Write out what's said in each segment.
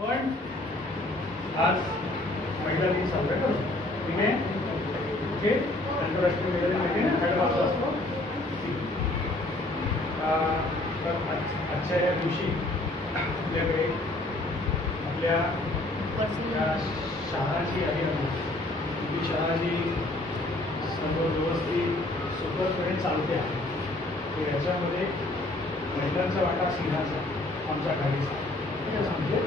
आपण आज महिला दिन साजरा करू. ठीक आहे. ओके. आंतरराष्ट्रीय महिला दिन माहिती ना ॲडव्हान्स असतो. तर आजच्या या दिवशी आपल्याकडे आपल्या शाळा जी आहे ही शाळा जी सर्व व्यवस्थित सुखदपणे चालते आहे. तर याच्यामध्ये महिलांचा वाटा सिंहाचा आमच्या गाडीचा म्हणजे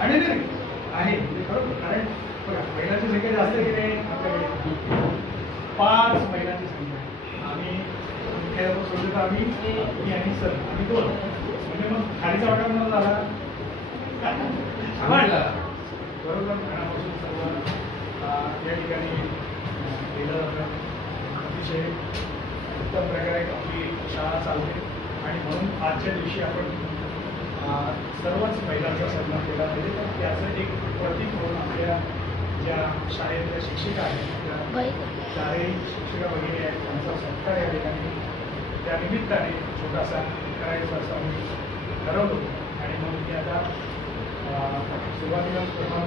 आणि नाही आहे खरं. कारण बघा महिलांची संख्या जास्त की नाही आपल्याकडे 5 महिलांची संख्या आहे. आम्ही सोडलं तर आम्ही मी आणि सर आम्ही 2 म्हणजे मग खालीचा वाटा कोणाला झाला बरोबर. घरापासून सर्व या ठिकाणी केलं जातं. अतिशय उत्तम प्रकारे आपली शाळा चालते आणि म्हणून आजच्या दिवशी आपण सर्वच महिलांचा सन्मान केला पाहिजे. तर त्याचं एक प्रतीक म्हणून आपल्या ज्या शाळेतल्या शिक्षिका आहेत त्या चारही शिक्षिका भगिनी आहेत त्यांचा सत्कार या ठिकाणी त्या निमित्ताने छोटासा करायचा असं आम्ही ठरवलो. आणि म्हणून मी आता सुरुवातीला प्रथम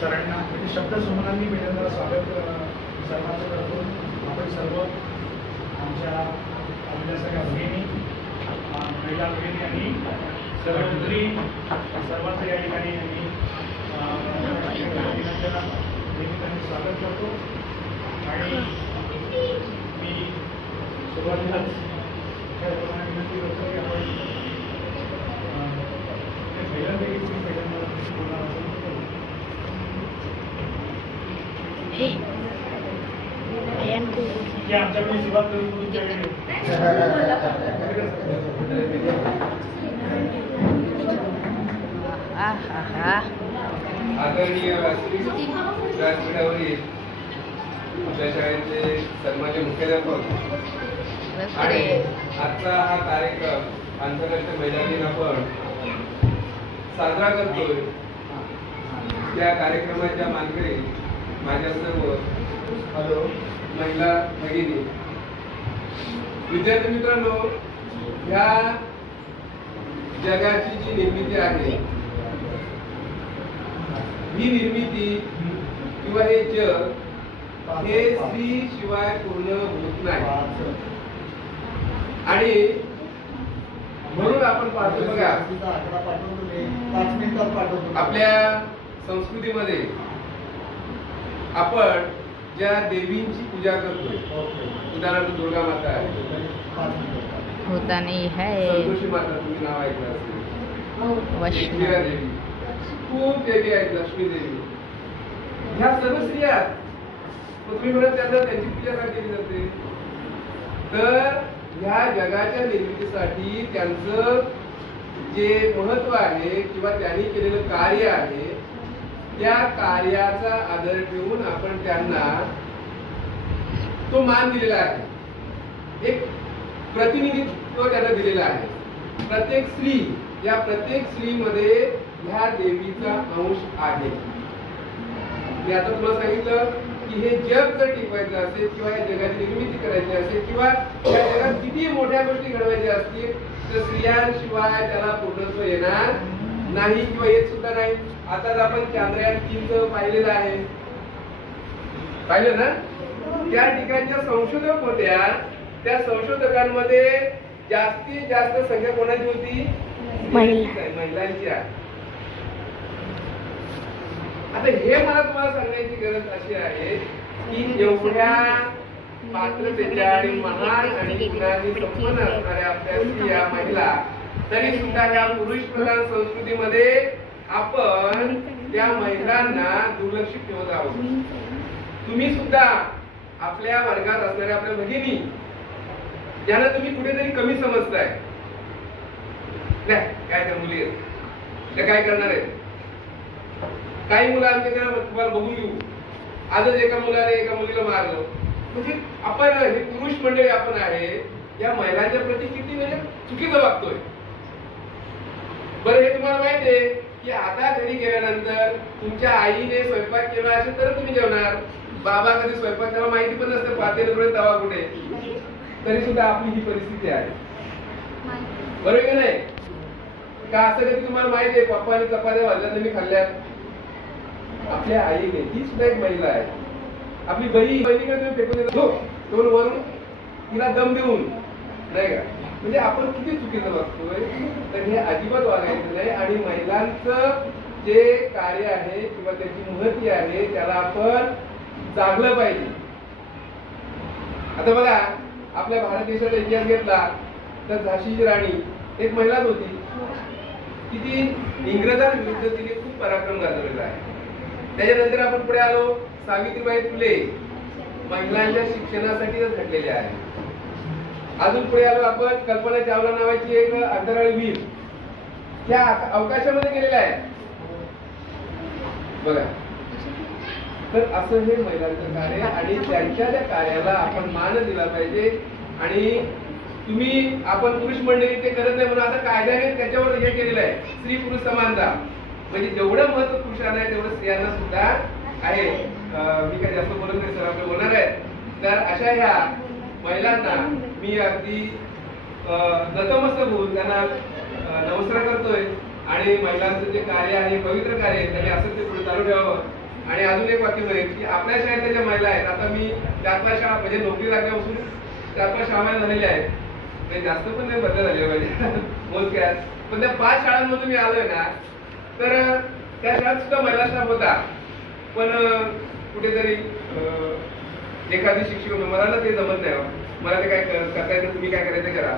सरांना म्हणजे शब्दसुमनांनी पहिल्यांदा स्वागत सर्वांचं करतो. आपण सर्व आमच्या आपल्या सगळ्या भगिनी महिला भगिनी आणि सहमंत्री सर्वांचं या ठिकाणी आम्ही निमित्ताने स्वागत करतो. आणि मी सुरुवातीलाच त्याप्रमाणे विनंती करतो की आपण महिलांपैकी पहिल्यांदा बोलणार असेल आमच्याकडे सुरुवात करून तुमच्याकडे आदरणीय व्यासपीठावरील आपल्या शाळेचे सन्मान्य मुख्याध्यापक आणि आजचा हा कार्यक्रम आंतरराष्ट्रीय महिला दिन आपण साजरा करतोय. त्या कार्यक्रमाच्या मानकरी माझ्या सर्व महिला भगिनी विद्यार्थी मित्रांनो, ह्या जगाची जी निर्मिती आहे ही निर्मिती किंवा हे जग हे स्त्री शिवाय पूर्ण होत नाही. आणि म्हणून आपण पाहतो बघा आपल्या संस्कृतीमध्ये आपण ज्या देवींची पूजा करतोय, उदाहरणार्थ दुर्गा माता आहे, होता नहीं है, संतोषी माता तुम्ही नाव ऐकलं असेल, वैष्णवी देवी, खूप देवी आहेत, लक्ष्मी देवी. ह्या सर्व स्त्रिया तुम्ही म्हणत त्यांना त्यांची पूजा का केली जाते. तर ह्या जगाच्या निर्मितीसाठी त्यांचं जे महत्व आहे किंवा त्यांनी केलेलं कार्य आहे त्या कार्याचा आदर ठेवून आपण त्यांना तो मान दिलेला आहे. एक प्रतिनिधित्व त्यांना दिलेलं आहे. प्रत्येक स्त्री, या प्रत्येक स्त्रीमध्ये ह्या देवीचा अंश आहे. मी आता तुला सांगितलं की हे जग जर टिकवायचं असेल किंवा या जगाची निर्मिती करायची असेल किंवा या जगात किती मोठ्या गोष्टी घडवायच्या असतील तर स्त्रियांशिवाय त्याला पूर्णत्व येणार नाही किंवा येत सुद्धा नाही. आता आपण चांद्रयान 3 पाहिलेलं आहे, पाहिलं ना. त्या ठिकाणच्या संशोधक होत्या, त्या संशोधकांमध्ये जास्तीत जास्त संख्या कोणाची होती? महिलांची आहे. आता हे मला तुम्हाला सांगण्याची गरज अशी आहे की एवढ्या पात्रतेच्या आणि महान आणि गुणांनी संपन्न असणाऱ्या आपल्या स्त्रिया महिला तरी सुद्धा या पुरुष प्रधान संस्कृतीमध्ये आपण त्या महिलांना दुर्लक्षित ठेवत आहोत. तुम्ही सुद्धा आपल्या वर्गात असणाऱ्या आपल्या भगिनी ज्यांना तुम्ही कुठेतरी कमी समजताय, नाही काय त्या मुली आहेत त्या काय करणार आहेत. काही मुलं आमच्या तुम्हाला बघून घेऊ, आजच एका मुलाने एका मुलीला मारलं. म्हणजे आपण हे पुरुष मंडळी आपण आहे या महिलांच्या प्रती किती म्हणजे चुकीचं वागतोय. बरं हे तुम्हाला माहिती आहे की आता घरी गेल्यानंतर तुमच्या आईने स्वयंपाक केला असेल तर तुम्ही जेवणार. बाबा कधी स्वयंपाक त्याला माहिती पण नसतं, पातेल कुठे तवा कुठे. तरी सुद्धा आपली ही परिस्थिती आहे, बरोबर की नाही. का असं कधी तुम्हाला माहिती आहे पप्पाने चपात्या भाजल्या तुम्ही खाल्ल्यात? आपल्या आईने, ही सुद्धा एक महिला आहे. आपली बहिणीकडे तुम्ही फेकून देतो दोन वरून तिला दम देऊन, नाही का? म्हणजे आपण किती चुकीचं वागतोय. तर हे अजिबात वागायचं नाही. आणि महिलांचं जे कार्य आहे किंवा त्याची महती आहे त्याला आपण जागलं पाहिजे. आता बघा, आपल्या भारत देशाचा इतिहास घेतला तर झाशीची राणी एक महिलाच होती. किती इंग्रजांविरुद्ध तिने खूप पराक्रम गाजवलेला आहे. त्याच्यानंतर आपण पुढे आलो, सावित्रीबाई फुले महिलांच्या शिक्षणासाठीच घडलेल्या आहे. अजून पुढे आलो आपण, कल्पना चावला नावाची एक अंतराळवीर त्या अवकाशामध्ये गेलेल्या आहे बघा. तर असं हे महिलांचं कार्य आणि त्यांच्या त्या कार्याला आपण मान दिला पाहिजे. आणि तुम्ही आपण पुरुष मंडळी ते करत नाही म्हणून आता कायद्याने त्याच्यावर हे केलेलं आहे, स्त्री पुरुष समानता. म्हणजे जेवढं महत्व पुरुषांना आहे तेवढं स्त्रियांना सुद्धा आहे. मी काय जास्त बोलत नाही सर, आपलं बोलणार आहे. तर अशा ह्या महिलांना मी अगदी नतमस्तक होऊन त्यांना नमस्कार करतोय. आणि महिलांचं जे कार्य आहे, पवित्र कार्य आहे, त्यांनी असं ते पुढे चालू ठेवावं. आणि अजून एक वाक्य म्हणेन की आपल्या शाळेतल्या ज्या महिला आहेत, आता मी 4-5 शाळा म्हणजे नोकरी लागल्यापासून 4-5 शाळा झालेल्या आहेत. काही जास्त पण नाही बदल झाले पाहिजे मोजक्यात, पण त्या 5 शाळांमधून मी आलोय ना, तर त्या शाळेत सुद्धा महिला स्टाफ होता. पण कुठेतरी एखादी शिक्षक मला ना ते जमत नाही, मला ते काय करता येतं, तुम्ही काय करायचं करा,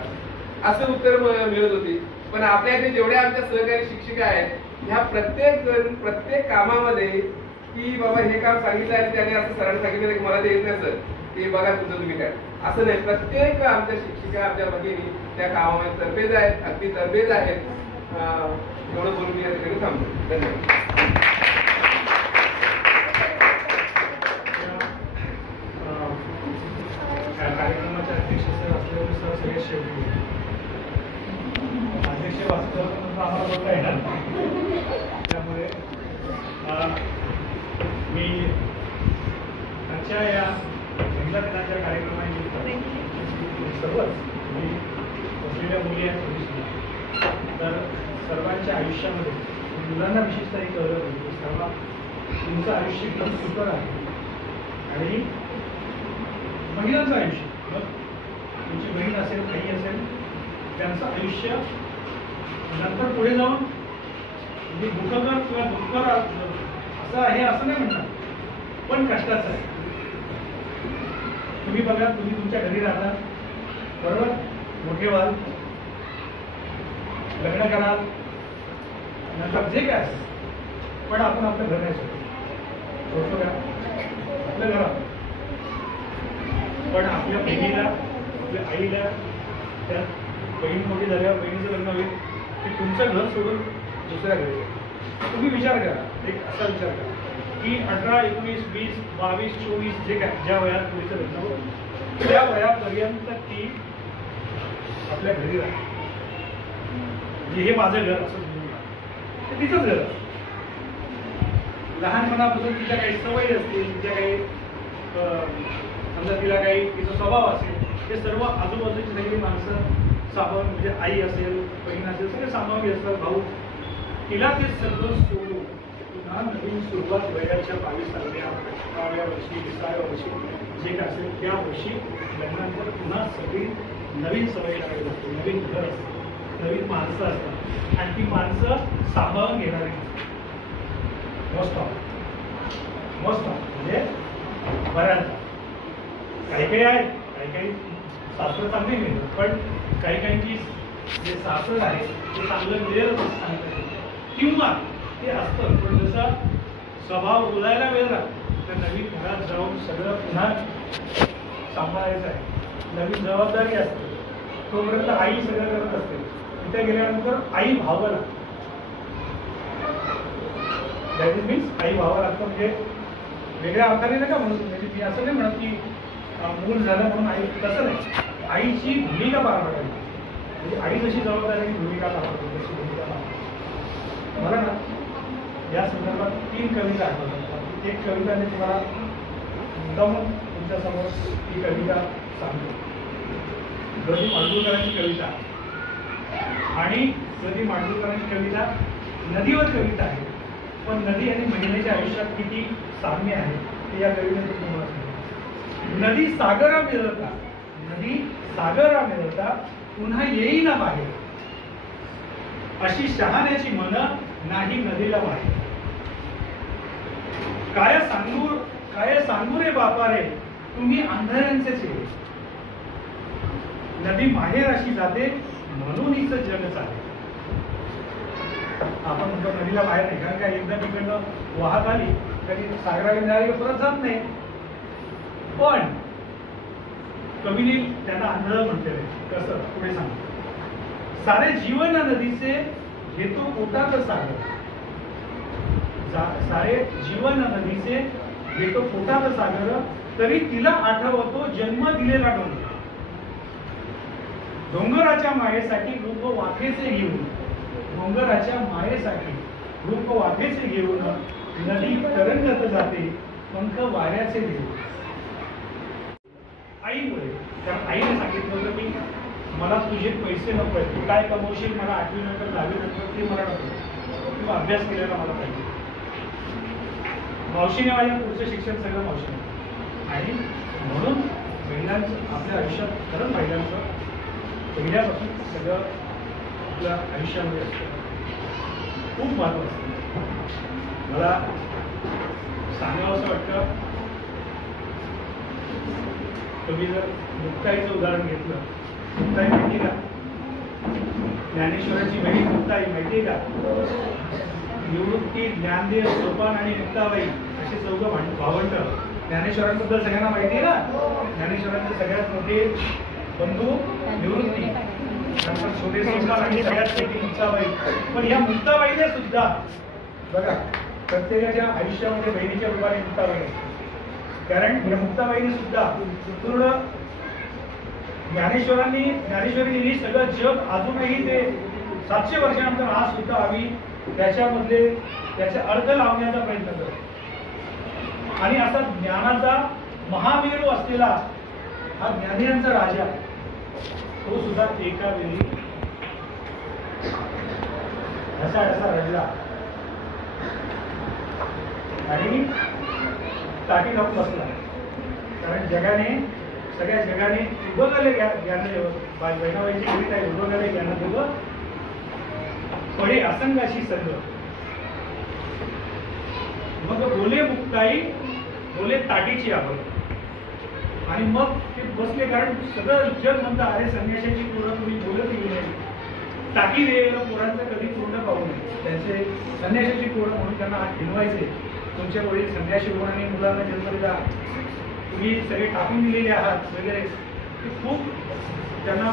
असं उत्तर मिळत होती. पण आपल्या इथे जेवढ्या आमच्या सहकारी शिक्षिका आहेत, ह्या प्रत्येक कामामध्ये की बाबा हे काम सांगितलं आहे त्याने असं सरांनी सांगितलं की मला ते येत नाही सर, ते बघा तुमचं तुम्ही काय, असं नाही. प्रत्येक आमच्या शिक्षिका, आमच्या भगिनी त्या कामामध्ये तरबेज आहेत, अगदी तरबेज आहेत. एवढं बोलून मी या ठिकाणी थांबतो. धन्यवाद. कार्यक्रमाच्या अध्यक्ष सर असल्यावर सर सगळे शेवटी अध्यक्ष वाचतं आम्हाला बोलता येणार. त्यामुळे मी आजच्या या महिला दिनाच्या कार्यक्रमानिमित्त सर्वच मी बसलेल्या मुली आहेत, तर सर्वांच्या आयुष्यामध्ये मुलांना विशेषतः एक कळलं पाहिजे, सर्व तुमचं आयुष्य एकदम सुंदर आहे. आणि महिलांचं आयुष्य, मग तुमची बहीण असेल, आई असेल, त्यांचं आयुष्य नंतर पुढे जाऊन म्हणजे दुःखकर किंवा दुःखकर असं आहे असं नाही म्हणणार, पण कष्टाचं आहे. तुम्ही बघा, तुम्ही तुमच्या घरी राहता बरोबर, मोठे व्हाल, लग्न कराल, नंतर जे काय असेल, पण आपण आपलं घर नाही सोडतो का, आपलं घर. पण आपल्या बहिणीला, आपल्या आईला, त्या बहीण मोठी झाल्यावर बहिणीचं लग्न होईल की तुमचं घर सोडून दुसऱ्या घरी. तुम्ही विचार करा, एक असा विचार करा की 18, 19, 20, 22, 24 जे काय ज्या वयात मुलीचं लग्न होतं त्या वयापर्यंत ती आपल्या घरी राहते. म्हणजे हे माझं घर असं म्हणून ते तिचंच घर असतं. लहानपणापासून तिच्या काही सवयी असतील, तिच्या काही समजा तिला काही तिचा स्वभाव असेल, हे सर्व आजूबाजूची सगळी माणसं सांभाळून, म्हणजे आई असेल, बहीण असेल, सगळे सांभाळून असतात, भाऊ. तिला ते सगळं सोडून पुन्हा नवीन सुरुवात वयाच्या 22व्या, 18व्या वर्षी, 20व्या वर्षी जे काय असेल त्या वर्षी लग्नानंतर पुन्हा सगळी नवीन सवयी लागायला लागते, नवीन घर असतं, नवीन माणसं असतात आणि ती माणसं सांभाळून घेणारी मस्त म्हणजे बऱ्याचदा काही काही आहेत, काही सासरं चांगली मिळतात, पण काही जे सासर आहे ते चांगलं मिळेलच असं सांगतात किंवा ते असतं, पण जसा स्वभाव बोलायला वेळ लागतो, तर नवीन घरात जाऊन सगळं पुन्हा सांभाळायचं आहे, नवीन जबाबदारी असते. तोपर्यंत आई सगळं करत असते, तिथे गेल्यानंतर आई भावं लागतं. दॅट इज मीन्स आई भावं लागतं, म्हणजे वेगळ्या अर्थाने नका म्हणून, म्हणजे मी असं नाही म्हणत की मूल झालं म्हणून आई, तसं नाही. आईची भूमिका पार पडायची, म्हणजे आई जशी जबाबदारी भूमिका पार पडते तशी भूमिका पार. मला ना या संदर्भात 3 कविता आठवतात. एक कविता मी तुम्हाला मुद्दामून तुमच्यासमोर ही कविता सांगतो. गदी मांडुरकरांची कविता. आणि प्रदीप माडगूळकरांची कविता नदीवर कविता आहे, पण नदी आणि महिलेच्या आयुष्यात किती साम्य आहे ते या कवितेतून तुम्हाला सांगतो. नदी सागरा मिळवता, नदी सागरा मिळवता पुन्हा येईना बाहेर, अशी शहाण्याची मन नाही नदीला बाहेर. काय सांगू रे बापा रे तुम्ही अंधाऱ्यांचेच हे, नदी माहेर अशी जाते म्हणून हिच जग चाले. आपण म्हणतो नदीला बाहेर नाही, कारण काय एकदा तिकडनं वाहत आली तरी सागराला मिळाली परत जात नाही. पण कवीने त्यांना आंधळ म्हटलेलं आहे. कसं पुढे सांगतो. सारे जीवन नदीचे घेतो पोटात सागर, सारे जीवन नदीचे घेतो पोटात सागर, तरी तिला आठवतो जन्म दिलेला डोंगर. डोंगराच्या मायेसाठी रूप वाफेचे घेऊन, डोंगराच्या मायेसाठी रूप वाफेचे घेऊन नदी तरंगत जाते पंख वाऱ्याचे देऊन. आईमुळे, कारण आईने सांगितलं होतं की मला तुझे पैसे नको आहेत, तू काय कमवशील मला 8वी नंतर 10वी नंतर ते मला नको, तू अभ्यास केलेला मला पाहिजे. मावशीने माझ्या पुढचं शिक्षण सगळं मावशीने, आणि म्हणून महिलांचं आपल्या आयुष्यात खरंच महिलांचं पहिल्यापासून सगळं आपल्या आयुष्यामध्ये असतं, खूप महत्व असतं. मला सांगावं असं वाटतं, तुम्ही जर मुक्ताईचं उदाहरण घेतलं, मुक्ताई माहिती का? ज्ञानेश्वराची बहीण मुक्ताई माहिती का? निवृत्ती, ज्ञानदेव, सोपान आणि मुक्ताबाई असे 4 भावंड. ज्ञानेश्वरांबद्दल सगळ्यांना माहिती आहे ना? ज्ञानेश्वरांचे सगळ्यात मोठे बंधू निवृत्ती, नंतर छोटे सोपान आणि सगळ्यात मोठी मुक्ताबाई. पण या मुक्ताबाईने सुद्धा बघा प्रत्येकाच्या आयुष्यामध्ये बहिणीच्या रूपाने मुक्ताबाई, कारण या मुक्ताबाईने सुद्धा पूर्ण ज्ञानेश्वरीने सगळं जग अजूनही ते 700 वर्षानंतर आज सुद्धा आम्ही त्याचे अर्थ लावण्याचा प्रयत्न करतो. आणि असा ज्ञानाचा महामेरू असलेला हा ज्ञानियांचा राजा, तो सुद्धा एका वेळी असा रडला आणि ताटी लावून बसला. कारण सगळ्या जगाने उभं ज्ञानदेव, बहिणाबाईची कविता आहे, उभं झाले ज्ञानदेव पडे असंगाशी संग. मग बोले मुक्ताई, बोले ताटीची आपण, आणि मग ते बसले. कारण सगळं जग म्हणतं अरे संन्याशाची पूर्ण तुम्ही बोलत गेली नाही, टाकी दिलेलं पोरांचं कधी पूर्ण पाहू नये. त्यांचे संन्याशाची पूर्ण म्हणून त्यांना हिनवायचे, तुमच्या वडील संन्याशी होऊन आणि मुलांना जन्म दिला, तुम्ही सगळे टाकून दिलेले आहात वगैरे. खूप त्यांना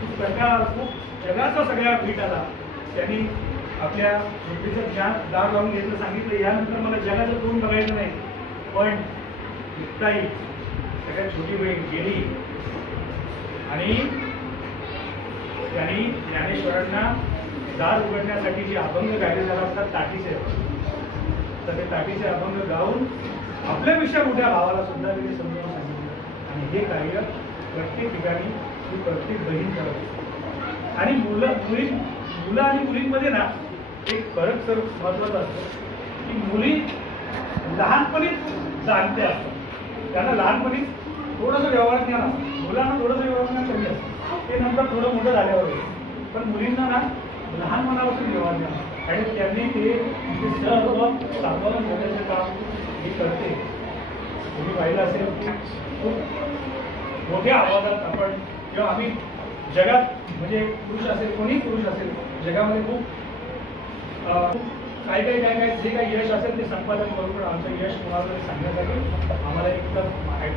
खूप कंटाळा, खूप जगाचा सगळ्या पीठ आला. त्यांनी आपल्या बुद्धीचं ज्ञान दार लावून घेतलं, सांगितलं यानंतर मला जगाचं तोंड बघायचं नाही. पण मुक्ताई सगळ्यात छोटी बहीण गेली आणि त्यांनी ज्ञानेश्वरांना दार उघडण्यासाठी जे अभंग गायले झाला असतात ताटीचे, तर ते ताटीचे अभंग गाऊन आपल्यापेक्षा मोठ्या भावाला सुद्धा त्यांनी समजावून सांगितलं. आणि हे कार्य प्रत्येक ठिकाणी ही प्रत्येक बहीण करत. आणि मुलं आणि मुलींमध्ये ना एक फरक सर महत्वाचा असतो की मुली लहानपणीच जाणते असतात, त्यांना लहानपणीच थोडंसं व्यवहार ज्ञान असतं, मुलांना थोडंसं व्यवहार ज्ञान कमी असतं, ते नंतर थोडं मोठं झाल्यावर. पण मुलींना ना लहानपणापासून व्यवहार ज्ञान असतं, आणि त्यांनी ते सर्व साधारण होण्याचं काम हे करते. तुम्ही पाहिलं असेल खूप मोठ्या आवाजात आपण किंवा आम्ही जगात, म्हणजे पुरुष असेल, कोणी पुरुष असेल, जगामध्ये खूप काय जे काही यश असेल ते संपादन करून आमचं यश कोणाला तरी सांगण्यासाठी आम्हाला एक तर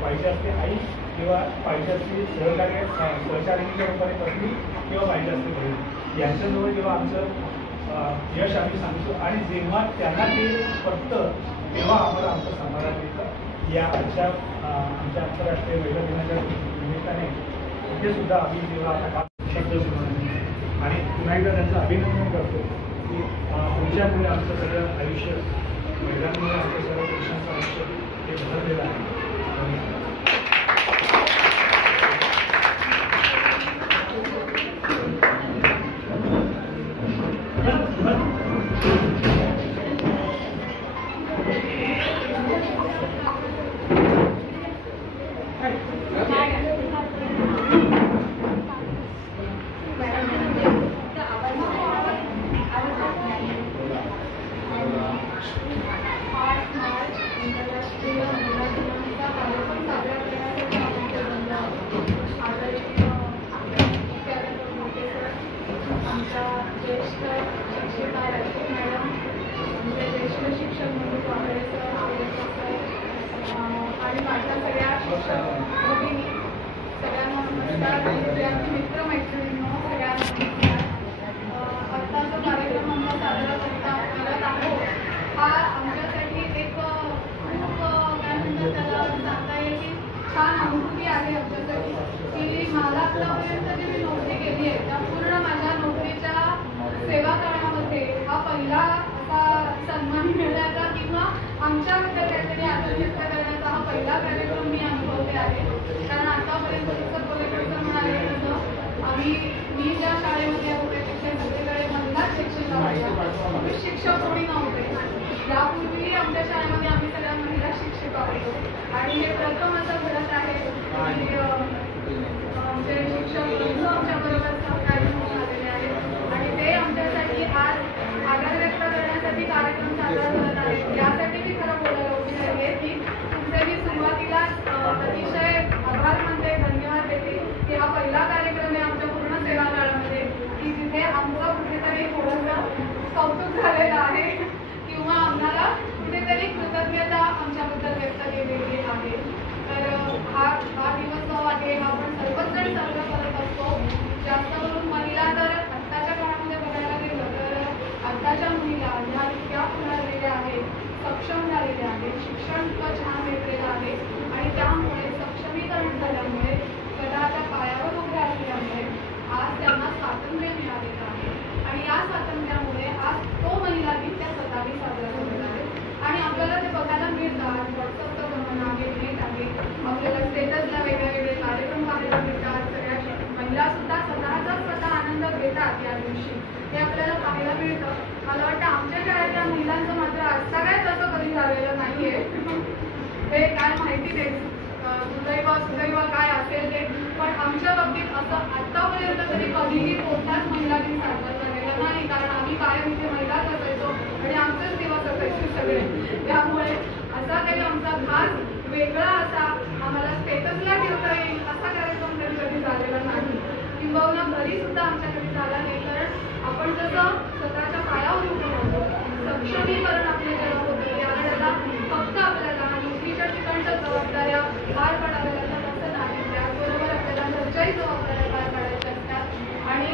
पाहिजे असते आई, किंवा पाहिजे असते सहचारिणीच्या रूपाने पत्नी, किंवा पाहिजे असते बहीण. यांच्याजवळ जेव्हा आमचं यश आम्ही सांगतो आणि जेव्हा त्यांना ते पटतं तेव्हा आम्हाला आमचं समाधान मिळतं. या आजच्या आमच्या आंतरराष्ट्रीय महिला दिनाच्या निमित्ताने इथे सुद्धा आम्ही जेव्हा आता शब्द सुरू आणि पुन्हा एकदा त्यांचं अभिनंदन करतो की तुमच्यामुळे आमचं सगळं आयुष्य, महिलांमुळे आमचं सगळं पुरुषांचं आयुष्य हे भरलेलं आहे. ज्येष्ठ शिक्षिका राजपूत मॅडम, आमचे ज्येष्ठ शिक्षक म्हणून कांबळे सर, आणि माझ्या सगळ्या शिक्षक भगिनी, सगळ्यांना नमस्कार. आणि विद्यार्थी मित्र मैत्रिणींनो सगळ्यांना नमस्कार. आत्ता जो कार्यक्रम आम्ही साजरा करत आहोत हा आमच्यासाठी एक खूप काय म्हणतात त्याला सांगता येईल की छान अनुभूती आहे आमच्यासाठी की मला आतापर्यंत जी मी नोकरी केली आहे त्या पूर्ण माझ्या नोकरीच्या सेवा काळामध्ये हा पहिला असा सन्मान मिळण्याचा किंवा आमच्याबद्दल काहीतरी आदर व्यक्त करण्याचा हा पहिला कार्यक्रम मी अनुभवते आहे. कारण आतापर्यंत जसं कोलेकडचं म्हणाले तसं मी ज्या शाळेमध्ये होते तिथे सगळीकडे महिलाच शिक्षिका होत्या, पुरुष शिक्षक कोणी नव्हते. यापूर्वीही आमच्या शाळेमध्ये आम्ही सगळ्या महिला शिक्षिका होतो आणि हे प्रथम असं घडत आहे की आमचे शिक्षक आमच्याबरोबर सहकारी म्हणून आलेले आहेत आणि ते आमच्यासाठी आज आदर व्यक्त करण्यासाठी कार्यक्रम साजरा करत आहेत. यासाठी मी खरं बोलायला उभी आहे की तुमचे मी सुरुवातीलाच अतिशय आभार मानते, धन्यवाद देते की हा पहिला कार्यक्रम आहे आमच्या पूर्ण सेवा काळामध्ये की तिथे आमचं कुठेतरी थोडंसं कौतुक झालेलं आहे किंवा आम्हाला कुठेतरी कृतज्ञता आमच्याबद्दल व्यक्त केलेली आहे. तर हा दिवस जो आहे हा आपण सर्वच जण साजरा करत असतो. जास्त करून महिला तर आत्ताच्या काळामध्ये बघायला गेलं तर आत्ताच्या महिला ह्या इतक्या पुढारलेल्या आहेत, सक्षम झालेल्या आहेत, शिक्षण इतकं छान भेटलेलं आहे आणि त्यामुळे सक्षमीकरण झाल्यामुळे स्वतःच्या पायावर उभ्या असल्यामुळे आज त्यांना स्वातंत्र्य मिळालेलं आहे आणि या स्वातंत्र्यामुळे आज तो महिला दिन त्या स्वतःही साजरा करत आहेत. आणि आपल्याला ते बघायला मिळतात, व्हॉट्सअपचा जमाना आहे, नेट आहे, आपल्याला स्टेटसला वेगळे वेगळे कार्यक्रम पाहायला मिळतात. सगळ्या महिला सुद्धा स्वतः आनंद घेतात या दिवशी, हे आपल्याला पाहायला मिळतं. मला वाटतं आमच्या शाळेतल्या महिलांचं मात्र आजतागायत तसं कधी झालेलं नाहीये. हे काय माहिती नाही, सुदैव काय असेल ते, पण आमच्या बाबतीत असं आतापर्यंत तरी कधीही कोणताच महिला दिन साजरा झालेला नाही. कारण आम्ही कायम इथे महिलाच असायचो आणि आमचेच दिवस असायचे सगळे. त्यामुळे असा काही आमचा खास वेगळा असा आम्हाला स्टेटसला ठेवता येईल असा कार्यक्रम तरी कधी झालेला नाही. किंबहुना घरी सुद्धा आमच्या कधी झाला नाही. कारण आपण जसं स्वतःच्या पायावर उभं राहतो, सक्षमीकरण आपल्या जेव्हा होतं त्यावेळेला फक्त आपल्याला नोकरीच्या ठिकाणच्या जबाबदाऱ्या पार पाडाव्या लागतात असं नाही. त्याचबरोबर आपल्याला घरच्याही जबाबदाऱ्या पार पाडायच्या असतात आणि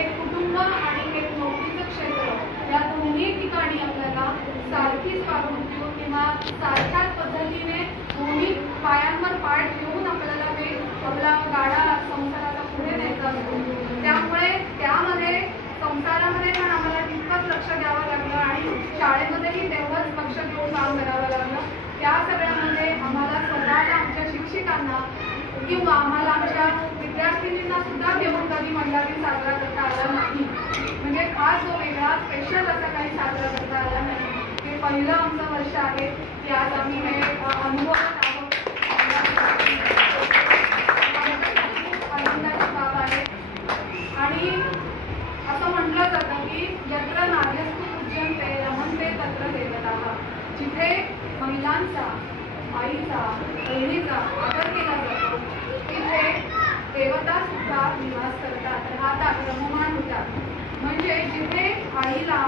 एक कुटुंब आणि एक नोकरीचं क्षेत्र या दोन्ही ठिकाणी आपल्याला सारखीच वागणूक देऊन किंवा सारख्याच पद्धतीने दोन्ही पायांवर पाय ठेवून आपल्याला ते आपला गाडा संसाराला पुढे न्यायचा असतो. त्यामुळे त्यामध्ये संसारामध्ये पण आम्हाला तितकंच लक्ष द्यावं लागलं आणि शाळेमध्येही तेवढंच लक्ष देऊन काम करावं लागलं. त्या सगळ्यामध्ये आम्हाला स्वतःला आमच्या शिक्षिकांना किंवा आम्हाला आमच्या विद्यार्थिनींना सुद्धा घेऊन कधी महिला दिन साजरा करता आला नाही. म्हणजे खास जो वेगळा स्पेशल असा काही साजरा करता आला नाही. हे पहिलं आमचं वर्ष आहे की आज आम्ही हे अनुभवत आहोत. खूप आनंदाची बाब आहे आणि असं म्हटलं जातं की यत्र नार्यस्तु पूज्यन्ते रमन्ते तत्र देवताः. जिथे महिलांचा, आईचा, बहिणीचा आदर केला जातो तिथे देवता सुद्धा निवास करतात, राहतात, रममाण होतात. म्हणजे जिथे आईला,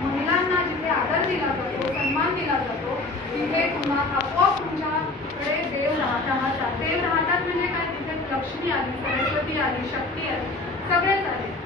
महिलांना जिथे आदर दिला जातो, सन्मान दिला जातो तिथे पुन्हा आपोआप तुमच्याकडे देव राहतात. देव राहतात म्हणजे काय, तिथे लक्ष्मी आली, सरस्वती आली, शक्ती आली, सगळेच आले.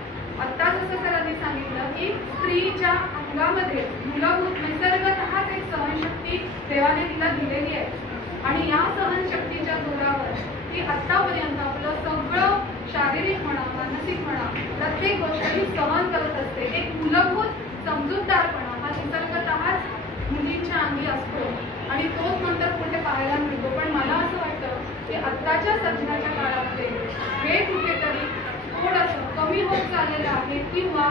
आत्ता जसं सरांनी सांगितलं की स्त्रीच्या अंगामध्ये मूलभूत निसर्गतःच एक सहनशक्ती देवाने तिला दिलेली आहे आणि या सहनशक्तीच्या जोरावर ती आत्तापर्यंत आपलं सगळं शारीरिक म्हणा, मानसिक म्हणा, प्रत्येक गोष्ट ही सहन करत असते. एक मूलभूत समजूतदारपणा हा निसर्गतःच मुलींच्या अंगी असतो आणि तोच नंतर कुठे पाहायला मिळतो. पण मला असं वाटतं की आत्ताच्या सध्याच्या काळामध्ये हे कुठेतरी थोडंसं कमी होत चाललेलं आहे किंवा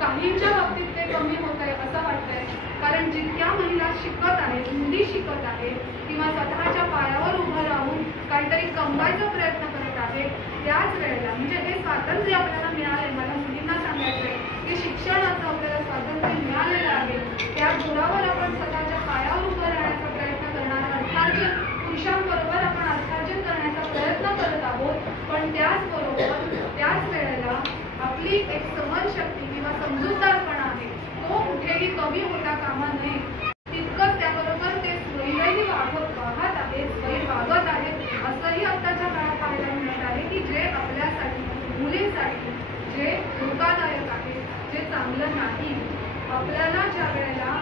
काहींच्या बाबतीत ते कमी होत आहे असं वाटतंय. कारण जितक्या महिला शिकत आहेत, मुली शिकत आहेत किंवा स्वतःच्या पायावर उभं राहून काहीतरी कमवायचा प्रयत्न करत आहेत, त्याच वेळेला म्हणजे हे स्वातंत्र्य आपल्याला मिळाले. मला मुलींना सांगायचं आहे की शिक्षणाचं आपल्याला स्वातंत्र्य मिळालेलं आहे. त्या जोरावर आपण स्वतःच्या पायावर उभं राहण्याचा प्रयत्न करणार, अर्थार्जन पुरुषांबरोबर आपण अर्थार्जन करण्याचा प्रयत्न करत आहोत. पण त्याचबरोबर त्याच वेळेला आपली एक सहनशक्ती किंवा समजूतदारपणा आहे तो कुठेही कमी होता कामा नये. तितकंच त्याबरोबर ते स्वैरही वाहत आहेत, स्वैर वागत आहेत असंही आत्ताच्या काळात पाहायला मिळत आहे की जे आपल्यासाठी मुलींसाठी जे धोकादायक आहे, जे चांगलं नाही. आपल्याला ज्या वेळेला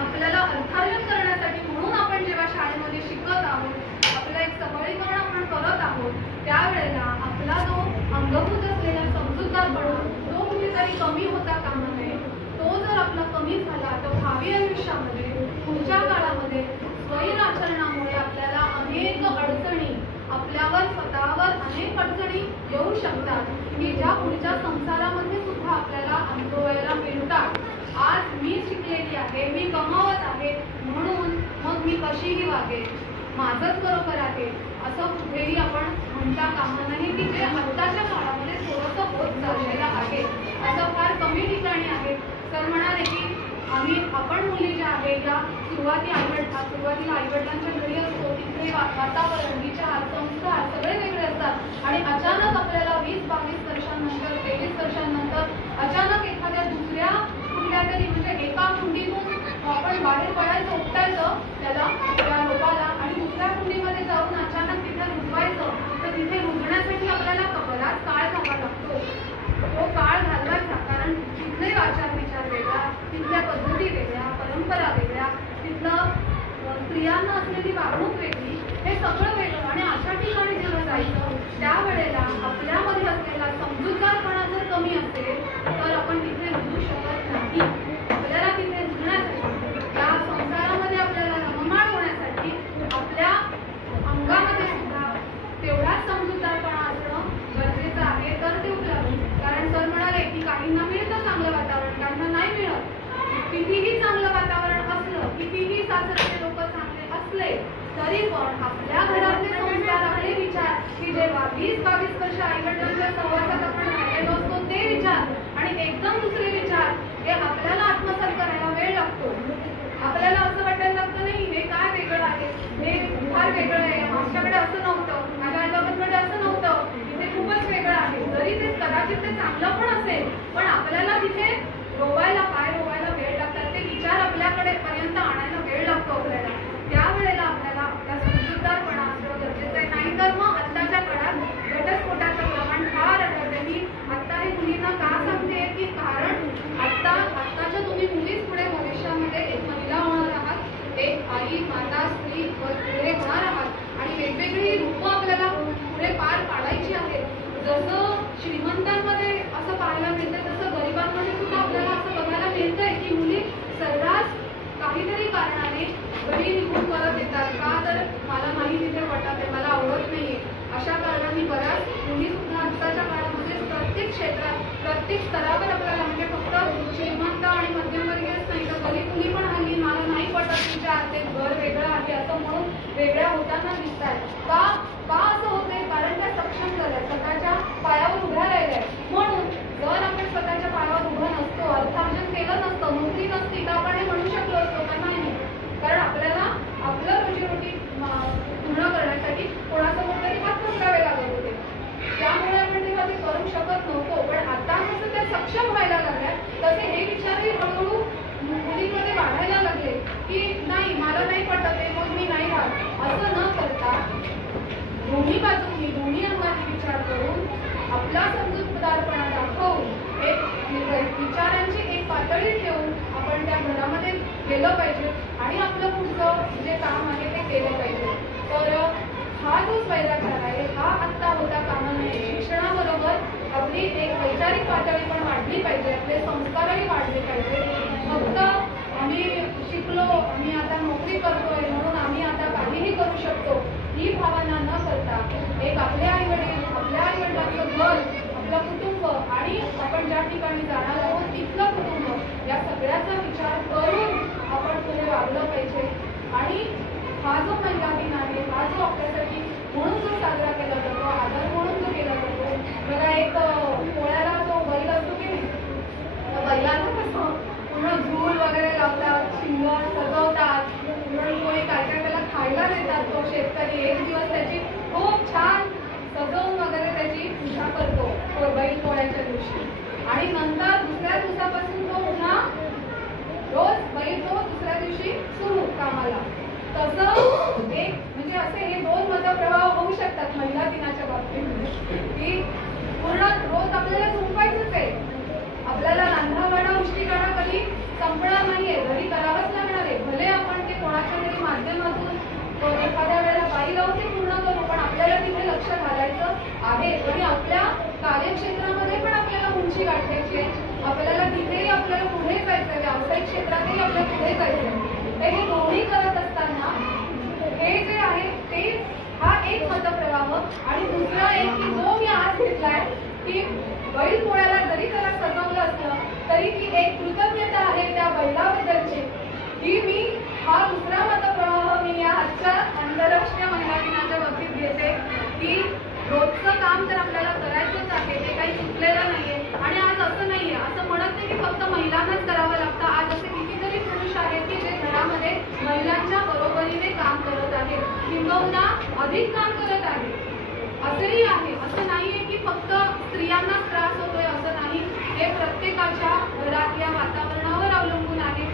आपल्याला अर्थार्जन करण्यासाठी म्हणून आपण जेव्हा शाळेमध्ये शिकत आहोत, आपलं एक सबलीकरण आपण करत आहोत, त्यावेळेला आपला जो अंगभूत असलेला समजूतदारपणा तो कुठेतरी कमी होता कामा नये. तो जर आपला कमी झाला तर भावी आयुष्यामध्ये पुढच्या काळामध्ये स्वैर आचरणामुळे आपल्याला अनेक अडचणी, आपल्यावर स्वतःवर अनेक अडचणी येऊ शकतात की ज्या पुढच्या संसारामध्ये सुद्धा आपल्याला अनुभवायला मिळतात. आज मी शिकलेली आहे, मी कमावत आहे म्हणून मग मी कशीही वागेन, माझंच बरोबर आहे असं कुठेही आपण म्हणता कामा नाही की जे आत्ताच्या काळामध्ये थोडंसं होत चाललेलं आहे. असं फार कमी ठिकाणी आहे. तर म्हणाले की आपण मुली ज्या आहेत त्या सुरुवातीला आईवडिलांच्या घरी असतो, तिथे वातावरण, विचार, संस्कार सगळे वेगळे असतात आणि अचानक आपल्याला 20-22 वर्षांनंतर 23 वर्षांनंतर अचानक एखाद्या दुसऱ्या कुठल्या तरी म्हणजे एका कुंडीतून आपण बाहेर पडायचं, उपटायचं त्याला त्या लोकाला आणि दुसऱ्या कुंडीमध्ये जाऊन अचानक तिथे रुजवायचं. तर तिथे रुजण्यासाठी आपल्याला बराच काळ घालावा लागतो. तो काळ घालवायचा कारण तिथले आचार विचार वेगळा, तिथल्या पद्धती वेगळ्या, परंपरा वेगळ्या, तिथलं स्त्रियांना असलेली वागणूक वेगळी, हे सगळं वेगळं. आणि अशा ठिकाणी जेव्हा जायचं त्यावेळेला आपल्यामध्ये असलेला समजूतदारपणा जर कमी असेल तर आपण तिथे रुजू शकत नाही. आपल्याला तिथे रुजण्यासाठी, त्या संसारामध्ये आपल्याला रममाण होण्यासाठी आपल्या अंगामध्ये सुद्धा तेवढाच समजूतदारपणा असणं गरजेचं आहे. तर ते उपलब्ध, कारण सर म्हणाले की काहींना मिळतं चांगलं वातावरण, काहींना नाही मिळत. कितीही चांगलं वातावरण असलं, कितीही सासरचे लोक चांगले असले तरी पण आपल्या घरातले संस्कार, आपले विचार की जेव्हा 20-22 वर्ष आईवडिलांच्या सहवासात आपण राहिलेलो असतो ते विचार आणि एकदम दुसरे विचार हे आपल्याला आत्मसात करायला वेळ लागतो. आपल्याला असं वाटायला लागतं नाही हे काय वेगळं आहे, हे फार वेगळं आहे, आमच्याकडे असं नव्हतं, माझ्या आईबाबांकडे असं नव्हतं, इथे खूपच वेगळं आहे. जरी ते कदाचित ते चांगलं पण असेल पण आपल्याला तिथे पाय रोवायला वेळ लागतात. ते विचार आपल्याकडे पर्यंत आणायला वेळ लागतो आपल्याला. त्यावेळेला आपल्याला आपला समजूतदारपणा असणं गरजेचं आहे. नाहीतर मग आत्ताच्या काळात घटस्फोटाचं प्रमाण फार आढळते. मी आत्ता हे मुलींना का सांगते की कारण आत्ताच्या तुम्ही मुलीच पुढे भविष्यामध्ये एक महिला होणार आहात, एक आई, माता, स्त्री पुढे होणार आहात आणि वेगवेगळी रूपं आपल्याला पुढे पार पाडायची आहेत. जसं श्रीमंतांमध्ये असं पाहायला मिळतं तसं गरिबांमध्ये सुद्धा आपल्याला असं बघायला मिळतंय की मुली सर्रास काहीतरी कारणाने घरी निघून परत येतात. का तर मला नाही तिथे वाटत आहे, मला आवडत नाहीये, अशा कारणाने बऱ्याच मुली सुद्धा आत्ताच्या काळामध्ये प्रत्येक क्षेत्रात, प्रत्येक स्तरावर आपल्याला म्हणजे फक्त श्रीमंत आणि मध्यमवर्गीयच नाही तर गरीब मुली पण हल्ली मला नाही पटत विचार, ते घर वेगळं आहे असं म्हणून वेगळ्या होताना दिसत आहेत. का असं होतंय? कारण त्या सक्षम झाल्या, स्वतःच्या पायावर उभ्या राहिल्या. म्हणून जर आपण स्वतःच्या पायावर उभं नसतो, अर्थार्जन केलं नसतं, नोकरी नसती तर आपण हे म्हणू शकलो असतो का नाही. कारण आपल्याला आपलं रोजीरोटी पूर्ण करण्यासाठी कोणासमोर तरी हात पसरावे लागत होते. त्यामुळे आपण तेव्हा ते करू शकत नव्हतो. पण आता जसं त्या सक्षम व्हायला लागल्या तसे हे विचारही हळूहळू मुलींमध्ये वाढायला लागले की नाही मला नाही पटत आहे मग मी नाही राहत. असं न करता दोन्ही बाजूंनी दोन्ही अंगाने विचार करून आपला समजूतदारपणा दाखवून एक विचारांची एक पातळी ठेवून आपण त्या घरामध्ये गेलं पाहिजे आणि आपलं पुढचं जे काम आहे ते केलं पाहिजे. तर हा जो स्वैराचार आहे हा आत्ता होता कामा नये. शिक्षणाबरोबर आपली एक वैचारिक पातळी पण वाढली पाहिजे, आपले संस्कारही वाढले पाहिजे. फक्त आम्ही शिकलो, आम्ही आता नोकरी करतोय म्हणून आम्ही आता काहीही करू शकतो ही भावना न करता एक आपले आईवडील, आपल्या आईवडिलांचं घर, आपलं कुटुंब आणि आपण ज्या ठिकाणी जाणार आहोत तिथलं कुटुंब या सगळ्याचा विचार करून आपण पुढे वागलं पाहिजे. आणि हा जो महिला दिन आहे हा जो आपल्यासाठी म्हणून जो साजरा केला जातो, आदर म्हणून जो केला जातो. बघा एक पोळ्याला जो बैल असतो की नाही, बैलांना कसं पूर्ण झूल वगैरे लावतात, शिंगण सजवतात, पुरणपोळी काय काय त्याला खायला देतात. तो शेतकरी एक दिवस त्याची खूप छान सजवून वगैरे त्याची पूजा करतो बैल पोळ्याच्या दिवशी. आणि नंतर दुसऱ्या दिवसापासून तो पुन्हा रोज बैल तो दुसऱ्या दिवशी सुरू कामाला. तसं एक म्हणजे असे हे 2 मतप्रवाह होऊ शकतात महिला दिनाच्या बाबतीमध्ये की पूर्ण रोज आपल्याला झोपायचंच आहे, आपल्याला रंधा उष्टी करणं कधी संपणार नाहीये, घरी करावंच लागणार आहे. भले आपण ते कोणाच्या तरी माध्यमातून एखाद्या वेळेला बाई लावून ते पूर्ण करू, पण आपल्याला तिथे लक्ष घालायचं आहे. आणि आपल्या कार्यक्षेत्रामध्ये पण आपल्याला उंची गाठायची आहे, आपल्याला तिथेही आपल्याला पुढे जायचं आहे, व्यावसायिक क्षेत्रातही आपल्याला पुढे जायचं आहे. हे दोन्ही करत असताना हे जे आहे ते हा एक मतप्रवाह. आणि दुसरा एक की जो मी आज घेतलाय की बैल पोळ्याला जरी त्याला सजवलं असलं तरी ती एक कृतज्ञता आहे त्या बैलाबद्दलची, ही मी हा दुसरा मतप्रवाह मी या आजच्या आंतरराष्ट्रीय महिला दिनाच्या बाबतीत घेते की रोजचं काम तर आपल्याला करायचंच आहे, ते काही चुकलेलं नाहीये. आणि आज असं नाहीये, असं म्हणत नाही की फक्त महिलांनाच करावं लागतं. आज असे कितीतरी पुरुष आहेत की जे घरामध्ये महिलांच्या बरोबरीने काम करत आहेत, किंबहुना अधिक काम करत आहेत. असंही आहे, असं नाहीये की फक्त स्त्रियांनाच त्रास होतोय, असं नाही. हे प्रत्येकाच्या घरातल्या वातावरणावर अवलंबून आहे.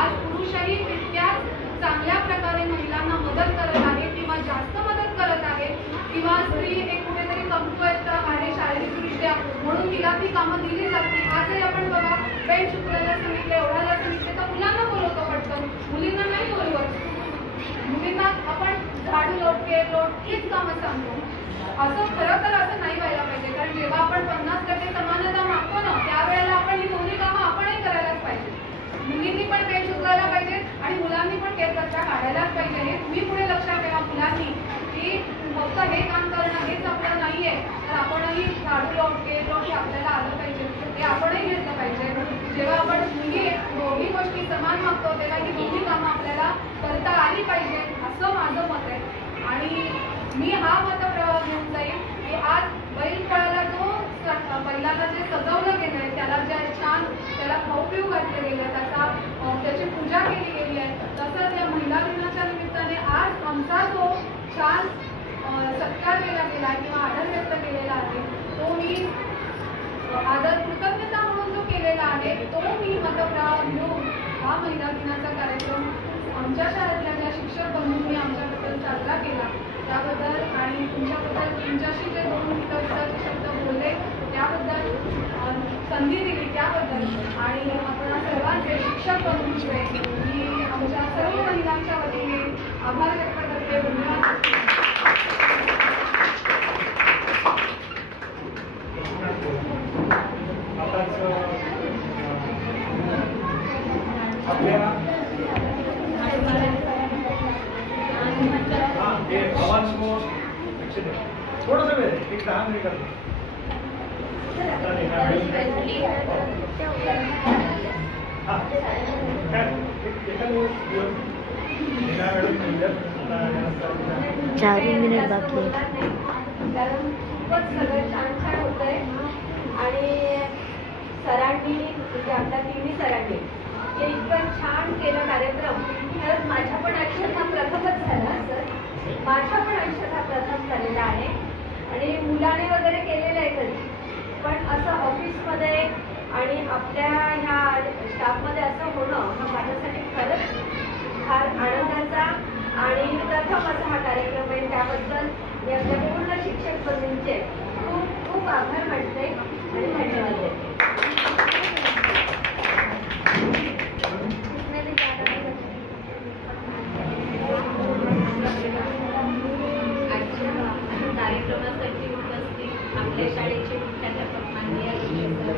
आज पुरुषही तितक्याच चांगल्या प्रकारे महिलांना मदत करत आहे किंवा जास्त मदत करत आहे, किंवा स्त्री एक कुठेतरी कमकुवत आहे शारीरिकदृष्ट्या म्हणून तिला ती कामं दिली जात नाही. आजही आपण बघा, बेड शुक्राला सांगितलं, एवढ्याला सांगितलं तर मुलांना बोलवतो पटकन, मुलींना नाही बोलवत. मुलींना आपण झाडू लोट, केर लोट हीच कामं सांगतो. असं खरं तर असं नाही व्हायला पाहिजे, कारण जेव्हा आपण 50% समानता मागतो ना त्यावेळेला आपण ही दोन्ही कामं आपणही करायलाच पाहिजे. मुलींनी पण बेड शुक्रायला पाहिजे आणि मुलांनी पण केर कचरा काढायलाच पाहिजे. हे तुम्ही पुढे लक्षात ठेवा मुलांनी की फक्त हे काम करणं हेच आपलं नाहीये, तर आपणही झाडू लोट, केर लोट हे आपल्याला आलं पाहिजे, ते आपणही घेतलं पाहिजे. जेव्हा आपण दोन्ही गोष्टी समान मागतो तेव्हा ही दोन्ही कामं आपल्याला करता आली पाहिजे, असं माझं मत आहे. आणि मी हा मतप्रवाह घेऊन जाईल की आज बैलपोळ्याला जो बैलाला जे सजवलं गेलंय, त्याला जे छान त्याला खाऊ घातलं गेलं, त्याची पूजा केली गेली आहे, तसंच या महिला दिनाच्या निमित्ताने आज आमचा जो छान सत्कार केला गेला किंवा आदर व्यक्त केलेला आहे तो मी आदर कृतज्ञता म्हणून जो केलेला आहे तो मी मतप्रवाह घेऊन हा महिला दिनाचा कार्यक्रम आमच्या शाळेतल्या ज्या शिक्षक बंधूंनी आमच्याबद्दल साजरा केला त्याबद्दल आणि तुमच्याशी जे 2 मिनिटं शब्द बोलले त्याबद्दल, संधी दिली त्याबद्दल आणि आपण सर्वांचे शिक्षक बंधूंचे मी आमच्या सर्व महिलांच्या वतीने आभार व्यक्त करते. धन्यवाद. थोडंसं वेळ एक 10 मिनिट बाकी कारण खूपच सगळं छान छान होतंय आणि सरांनी म्हणजे आपल्या तिन्ही सरांनी हे इतकं छान केलं कार्यक्रम. तर माझ्या पण आयुष्यात हा प्रथमच झाला सर, माझ्या पण आयुष्यात हा प्रथम झालेला आहे आणि मुलाने वगैरे केलेलं आहे कधी, पण असं ऑफिसमध्ये आणि आपल्या ह्या स्टाफमध्ये असं होणं हा माझ्यासाठी खरंच फार आनंदाचा आणि प्रथम असा हा कार्यक्रम आहे. त्याबद्दल मी आपल्या पूर्ण शिक्षक बंधूंचे खूप खूप आभार मानते आणि धन्यवाद देते. कार्यक्रमासाठी उपस्थित आपल्या शाळेचे मुख्याध्यापक माननीय सर,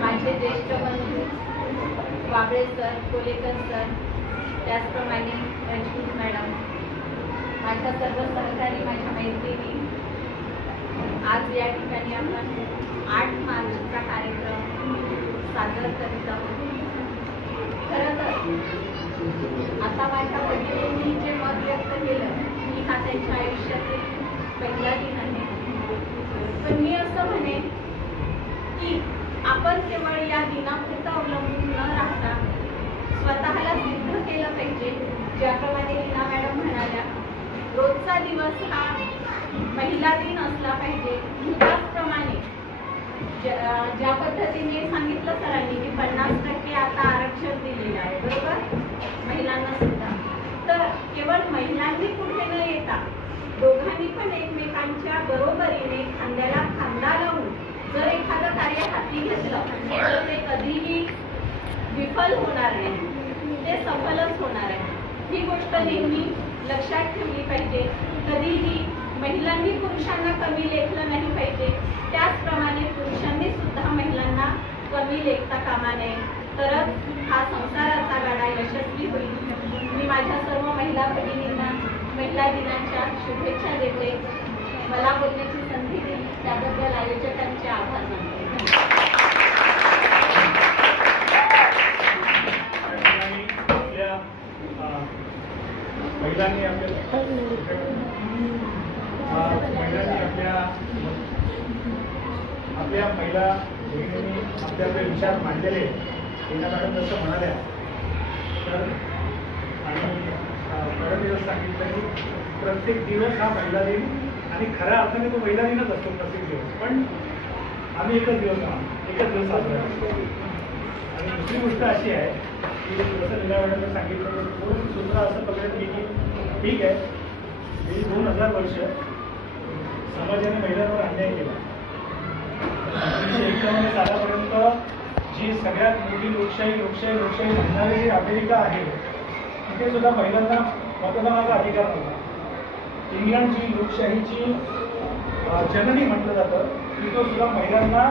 माझे ज्येष्ठ बंधू वाबळे सर, कोलेकर सर, त्याचप्रमाणे रजनीश मॅडम, माझ्या सर्व सहकारी, माझ्या मैत्रिणी, आज या ठिकाणी आपण 8 मार्चचा कार्यक्रम सादर करीत आहोत. खरं तर आता माझ्या वडिलांनी जे मत व्यक्त केलं की हा त्यांच्या आयुष्यातील पहिला दिन आहे, पण मी असं म्हणेन की आपण केवळ या दिनापुरता अवलंबून न राहता स्वतःला सिद्ध केलं पाहिजे. ज्याप्रमाणे लीना मॅडम म्हणाल्या, रोजचा दिवस हा महिला दिन असला पाहिजे. त्याचप्रमाणे ज्या पद्धतीने सांगितलं सरांनी की 50% आता आरक्षण दिलेलं आहे, बरोबर, महिलांना सुद्धा. तर केवळ महिलांनी पुढे न येता दोघांनी पण एकमेकांच्या बरोबरीने खांद्याला खांदा लावून जर एखादं कार्य हाती घेतलं तर ते कधीही विफल होणार नाही, ते सफलच होणार आहे. ही गोष्ट नेहमी लक्षात ठेवली पाहिजे. कधीही महिलांनी पुरुषांना कमी लेखलं नाही पाहिजे, त्याचप्रमाणे पुरुषांनी सुद्धा महिलांना कमी लेखता कामा नये, तरच हा संसाराचा गाडा यशस्वी होईल. मी माझ्या सर्व महिला भगिनींना महिला दिनाच्या शुभेच्छा देते. मला बोलण्याची संधी दिली त्याबद्दल आयोजकांचे आभार मानते. महिलांनी आपल्या महिला भगिनींनी आपले आपले विचार मांडलेले एका मॅडम जसं म्हणाल्या तर, आणि परत दिवस सांगितलं की प्रत्येक दिवस हा महिला दिन आणि खऱ्या अर्थाने तो महिला दिनच असतो प्रत्येक दिवस, पण आम्ही एकच दिवस साजरा करतो. आणि दुसरी गोष्ट अशी आहे की जसं लीला मॅडमने सांगितलं थोडं सूत्र असं पकडलं की ठीक आहे, गेली 2000 वर्ष समाजाने महिलांवर अन्याय केला. 1951 सालापर्यंत जी सगळ्यात मोठी लोकशाही म्हणणारी जी अमेरिका आहे तिथे सुद्धा महिलांना मतदानाचा अधिकार नव्हता. इंग्लंड जी लोकशाहीची जननी म्हटलं जातं तिथं सुद्धा महिलांना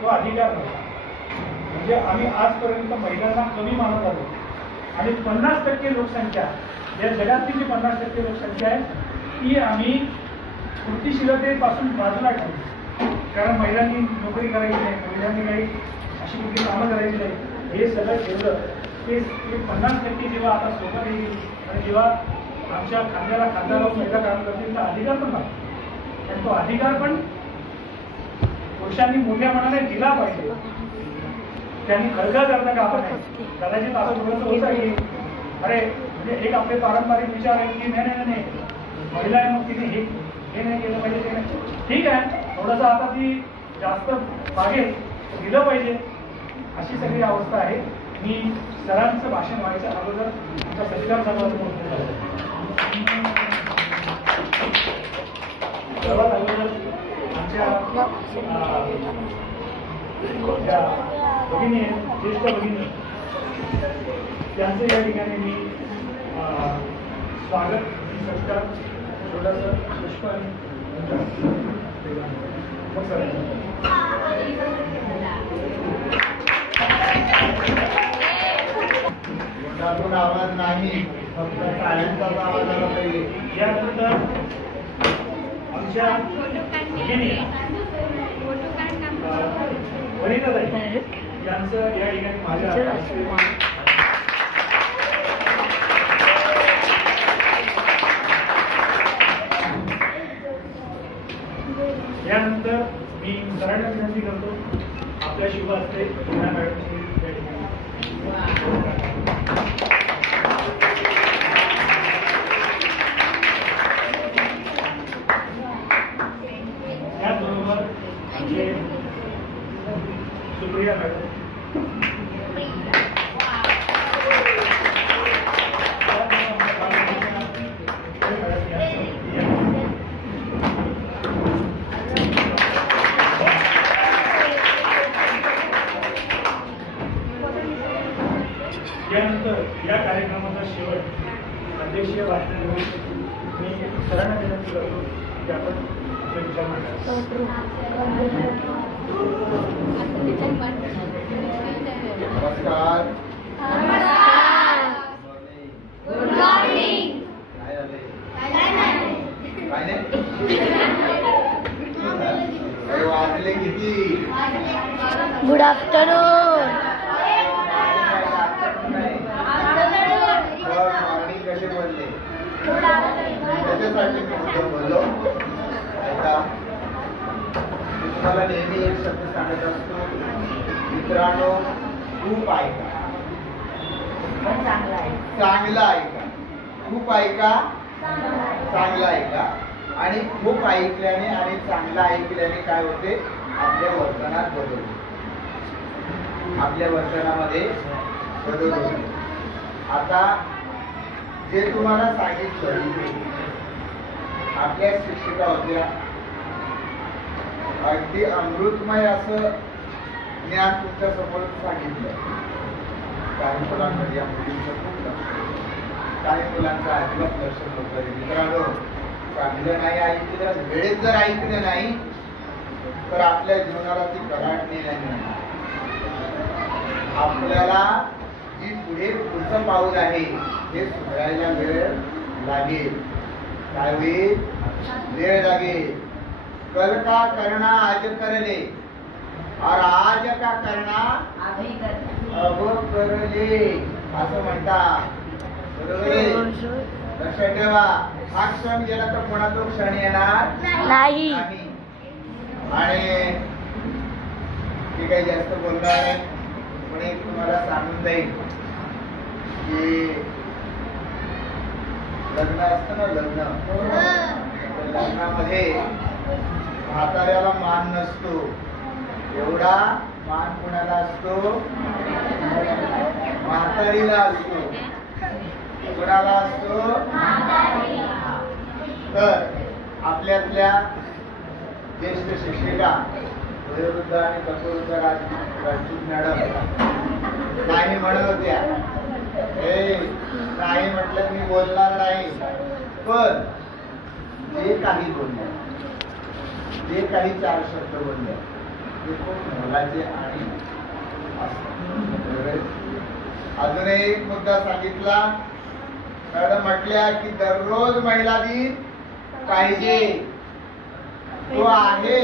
तो अधिकार नव्हता. म्हणजे आम्ही आजपर्यंत महिलांना कमी मानत आलो. आणि 50% लोकसंख्या, या जगातली जी 50% लोकसंख्या आहे ती आम्ही कृतीशीलतेपासून बाजूला ठेवली. कारण महिलांनी नोकरी करायची नाही, महिलांनी काही अशी कुठली कामं करायची नाही, हे सगळं ठेवलं. ते 50% जेव्हा आता सोबत येईल आणि जेव्हा आमच्या खांद्याला खांदा लावून महिला काम करतील तर अधिकार पण नाही. आणि तो अधिकार पण पुरुषांनी मोठ्या मनाने दिला पाहिजे. त्यांनी खळगा करता कामा नाही. कदाचित असं थोडंसं होतं की अरे म्हणजे एक आपले पारंपरिक विचार आहे की नाही महिला आहे मग तिने हे नाही केलं पाहिजे, ते नाही. ठीक आहे, थोडंसं आता ती जास्त मागेल, दिलं पाहिजे, अशी सगळी अवस्था आहे. मी सरांचं भाषण व्हायचं अगोदर आमचा सत्कार समाजासमोर सर्वात अगोदर आमच्या भगिनी आहेत, ज्येष्ठ भगिनी, त्यांचं या ठिकाणी मी स्वागत सत्कार छोटंसं पुष्पन त्यातून आवाज नाही, फक्त टाळ्यांचाच आवाज आला पाहिजे. यानंतर आमच्या भगिनी वनिताताई यांचं या ठिकाणी माझ्या यानंतर मी सरांना विनंती करतो आपल्या शुभ हस्ते लीला मॅडमची या ठिकाणी त्याचबरोबर आमचे सुप्रिया मॅडम, यानंतर या कार्यक्रमाचा शेवट अध्यक्षीय भाषणाने मी सरांना विनंती करतो की आपण आपले विचार मांडावे. नमस्कार. Good morning. काय नाही वाजले किती? Good afternoon. मॉर्निंग कसे बोलले त्याच्यासाठी मी बोललो. ऐका, मी तुम्हाला नेहमी एक शब्द सांगत असतो, मित्रांनो खूप ऐका, चांगला ऐका, खूप ऐका, चांगला ऐका. आणि खूप ऐकल्याने आणि चांगला ऐकल्याने काय होते, आपल्या वर्तनात बदल होतो. आपल्या वर्तनामध्ये बदल होतो. आता जे तुम्हाला सांगितलं आपल्या शिक्षिका होत्या, अगदी अमृतमय असं ज्ञान तुमच्या समोर सांगितलं. काही मुलांमध्ये या मुलींचं खूप लक्ष, काही मुलांचं अजिबात लक्ष नव्हतं. मित्रांनो, चांगलं नाही ऐकलं, वेळेत जर ऐकलं नाही तर आपल्या जीवनाला ती कलाटणी नाही. आपल्याला जी पुढचं पाऊल आहे हे सुधारायला वेळ लागेल. काय होईल? वेळ लागेल. कल का करना आज करले और आज का करना अब करले असं म्हणतात. बरोबर आहे? लक्षात ठेवा, हा क्षण गेला तर पुन्हा तो क्षण येणार नाही. आणि मी काही जास्त बोलणार नाही, पण एक तुम्हाला सांगून जाईल की लग्न असतं ना, लग्नामध्ये म्हाताऱ्याला मान नसतो, एवढा मान कुणाला असतो? म्हातारीला असतो. कुणाला असतो? तर आपल्यातल्या ज्येष्ठ शिक्षिका वयोवृद्ध आणि कटोवृद्ध राजपूत मॅडम नाही म्हणत होत्या, नाही म्हटलं मी बोलणार नाही, पण जे काही बोलल्या, जे काही 4 शब्द बोलले ते खूप मोलाचे आणि अजून एक मुद्दा सांगितला. मॅडम म्हटल्या की दररोज महिला दिन पाहिजे, तो आहे.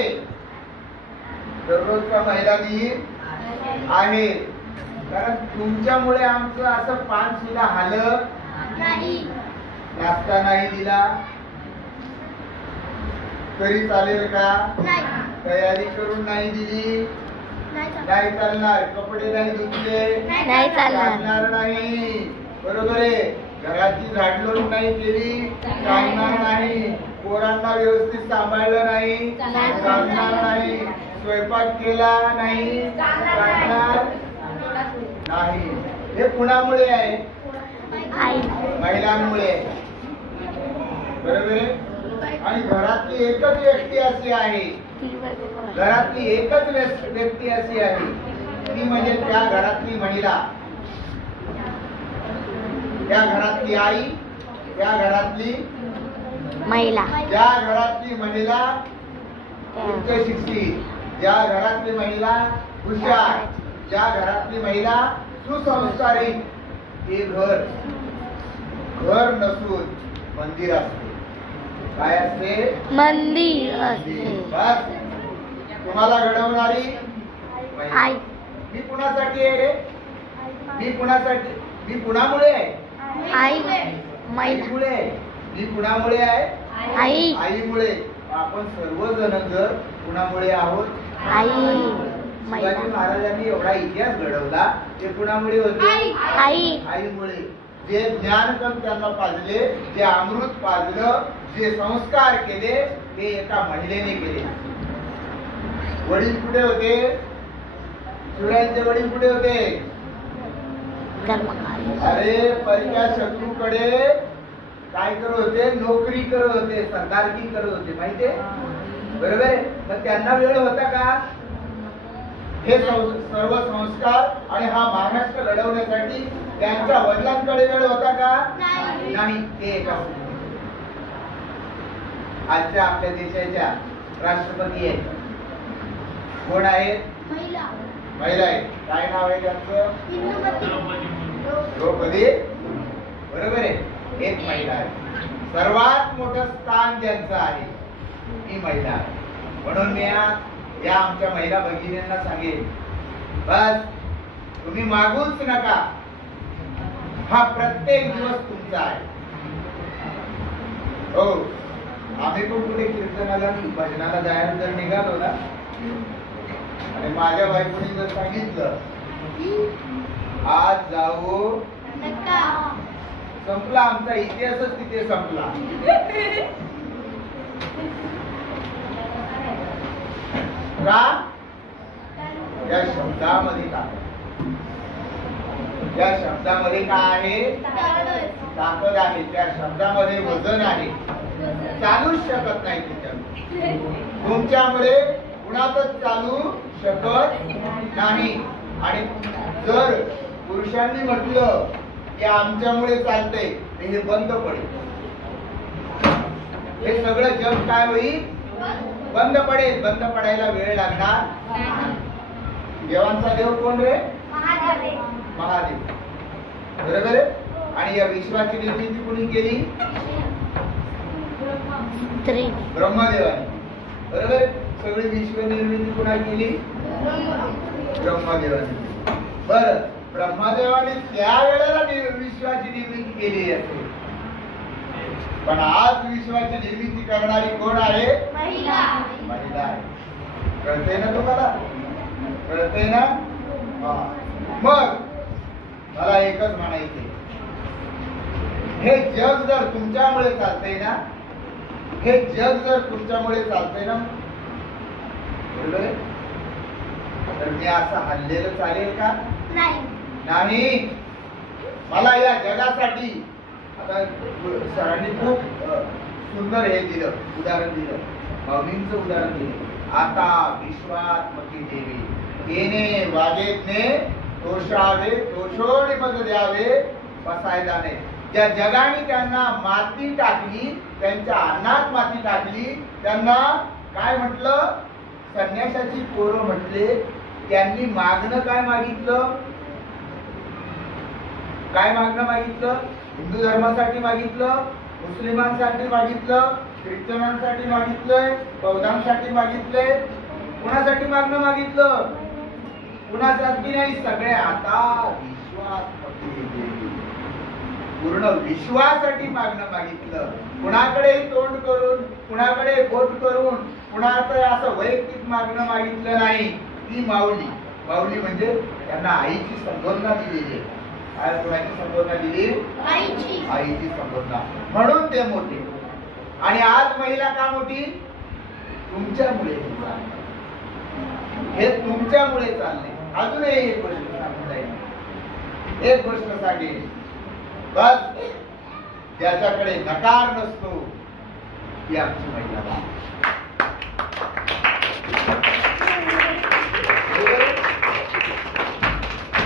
दररोजचा महिला दिन आहे, कारण तुमच्यामुळे आमचं असं पान सुद्धा हालत नाही. नाश्ता नाही दिला तरी चालेल का? तयारी करून नाही दिली नाही चालणार. कपडे नाही धुतले नाही चालणार नाही. बरोबर आहे? घराची झाडलोट नाही केली चालणार नाही. पोरांना व्यवस्थित सांभाळलं नाही चालणार नाही. स्वयंपाक केला नाही चालणार नाही. हे कुणामुळे आहे? महिलांमुळे. बरोबर आहे? आणि घरातली एकच व्यक्ती अशी आहे, घरातली एकच व्यक्ती अशी आहे, ती म्हणजे त्या घरातली महिला, त्या घरातली आई, त्या घरातली महिला, ज्या घरातली महिला उच्च शिक्षित, ज्या घरातली महिला हुशार, ज्या घरातली महिला सुसंस्कारित, हे घर नसून मंदिर असते. काय असते? मंदिर असते. बस तुम्हाला घडवणारी आई. मी कुणासाठी आहे रे? मी कुणासाठी? मी कुणामुळे आहे? आई. महिला. आईमुळे. मी कुणामुळे आहे? आई. आईमुळे. आपण सर्वजण जर कुणामुळे आहोत? आई. शिवाजी महाराजांनी एवढा इतिहास घडवला ते कुणामुळे होते? आई. आईमुळे. जे ज्ञानकम त्यांना पाजले, जे अमृत पाजलं, जे संस्कार केले ते एका महिलेने केले. वडील कुठे होते? शिवरायांचे वडील कुठे होते? अरे परक्या शत्रूकडे काय करत होते? नोकरी करत होते, सरदारकी करत होते. माहितीये? बरोबर आहे? मग त्यांना वेळ होता का हे सर्व संस्कार आणि हा महाराष्ट्र लढवण्यासाठी? त्यांच्या वडिलांकडे वेळ होता का? नाही. ते एका आजच्या आपल्या देशाच्या राष्ट्रपती आहेत. कोण आहेत? महिला आहेत. काय नाव आहे त्यांचं? द्रौपदी. बरोबर आहे? एक महिला आहे. सर्वात मोठं स्थान ज्यांचं आहे ही महिला आहे. म्हणून मी या आमच्या महिला भगिनींना सांगेन, बस तुम्ही मागूच नका. हा प्रत्येक दिवस तुमचा आहे. हो, आम्ही पण कुठे कीर्तनाला भजनाला जायला जर निघालो ना आणि माझ्या बायकोनी जर सांगितलं आज जाऊ, संपला आमचा इतिहासच तिथे संपला. का? या शब्दामध्ये काय? या शब्दामध्ये काय आहे? ताकद आहे. त्या शब्दामध्ये वजन आहे. चालूच शकत नाही त्याच्यामुळे. तुमच्यामुळे कुणाचंच चालू शकत नाही. आणि जर पुरुषांनी म्हटलं की आमच्यामुळे चालतंय तर हे बंद पडेल. हे सगळं जग काय होईल? बंद पडेल. बंद पडायला वेळ लागणार. देवांचा देव कोण रे? महादेव. बरोबर आहे. आणि या विश्वाची निर्मिती कोणी केली? ब्रह्मदेवाने. बरोबर. सगळी विश्व निर्मिती कोणा केली? ब्रह्मदेवाने. बर, ब्रह्मदेवाने त्यावेळेला विश्वाची निर्मिती केली असेल, पण आज विश्वाची निर्मिती करणारी कोण आहे? महिला आहे. कळते ना तुम्हाला? कळते ना? मग मला एकच म्हणायचे, हे जग जर तुमच्यामुळे चालतंय ना, हे जग जर तुमच्यामुळे चालतंय ना, बरोबर आहे, तर मी असं हल्लेलं चालेल का? नाही. मला या जगासाठी आता सरांनी खूप सुंदर हे दिलं, उदाहरण दिलं, माऊलींचं उदाहरण दिलं. आता विश्वात्मकी देवी येणे वाजेतने तोषावे तोषोडी पद द्यावे बसायला नाही. ज्या जगाने त्यांना माती टाकली, त्यांच्या अन्नात माती टाकली, त्यांना काय म्हटलं? संन्यासाची पोरं म्हटले. त्यांनी मागणं काय मागितलं? काय मागणं मागितलं? हिंदू धर्मासाठी मागितलं, मुस्लिमांसाठी मागितलं, ख्रिश्चनांसाठी मागितलंय, बौद्धांसाठी मागितलंय. कुणासाठी मागणं मागितलं? कुणासाठी नाही, सगळे. आता पूर्ण विश्वासाठी मागणं मागितलं. कुणाकडेही तोंड करून, कुणाकडे बोट करून, कुणाचं असं वैयक्तिक मागणं मागितलं नाही. ती माऊली. माऊली म्हणजे त्यांना आईची संबोधना दिलेली. काय कोणाची संबोधना दिली? आईची संबोधना. म्हणून ते मोठे. आणि आज महिला का मोठी? तुमच्यामुळे. हे तुमच्यामुळे चालले. अजूनही एक गोष्ट सांगून जाईल, एक गोष्ट सांगेल. बस ज्याच्याकडे नकार नसतो ती आमची महिला.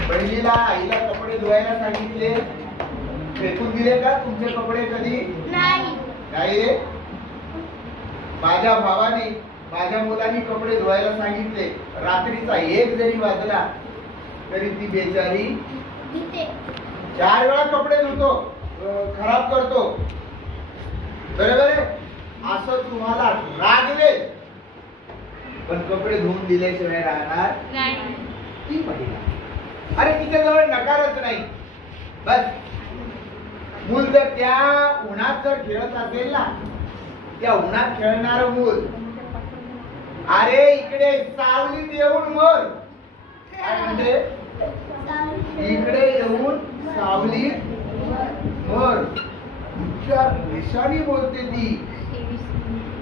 बहिणीला आईला कपडे धुवायला सांगितले, फेकून दिले का तुमचे कपडे? कधी नाही. माझ्या भावाने, माझ्या मुलांनी कपडे धुवायला सांगितले, रात्रीचा 1 जरी वाजला तरी ती बेचारी 4 वेळा कपडे धुतो, खराब करतो. बरोबर आहे. असं तुम्हाला रागले, पण कपडे धुवून दिल्याशिवाय राहणार ती महिला. अरे तिच्याजवळ नकारच नाही. बस मूल जर त्या उन्हात जर खेळत असेल ना, त्या उन्हात खेळणार मूल, अरे इकडे सावलीत येऊन मर. काय म्हणजे? इकडे येऊन सावलीत मर. तुमच्या देशाने बोलते ती,